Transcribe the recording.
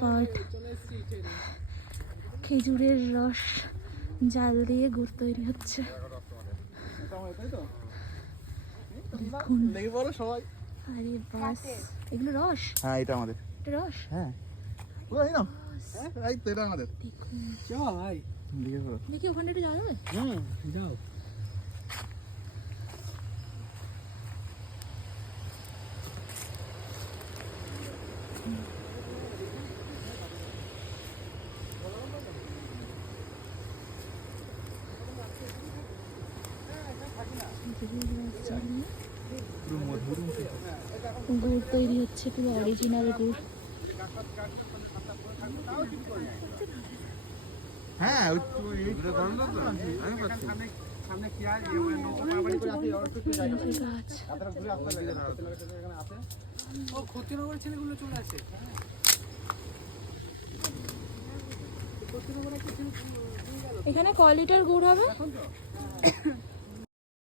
পাট, খেজুরের রস জাল দিয়ে গুড় তৈরি হচ্ছে। দেখুন, আরে বাস, এগুলো রস? হ্যাঁ, এটা আমাদের। এটা রস? হ্যাঁ, এই তো এটা আমাদের। দেখুন, ভাই দেখি ওখানে একটু যাওয়া যাবে? হ্যাঁ, যাও। গুড় তৈরি হচ্ছে, পুরো অরিজিনাল গুড়। হ্যাঁ, এখানে ক লিটার গুড় হবে?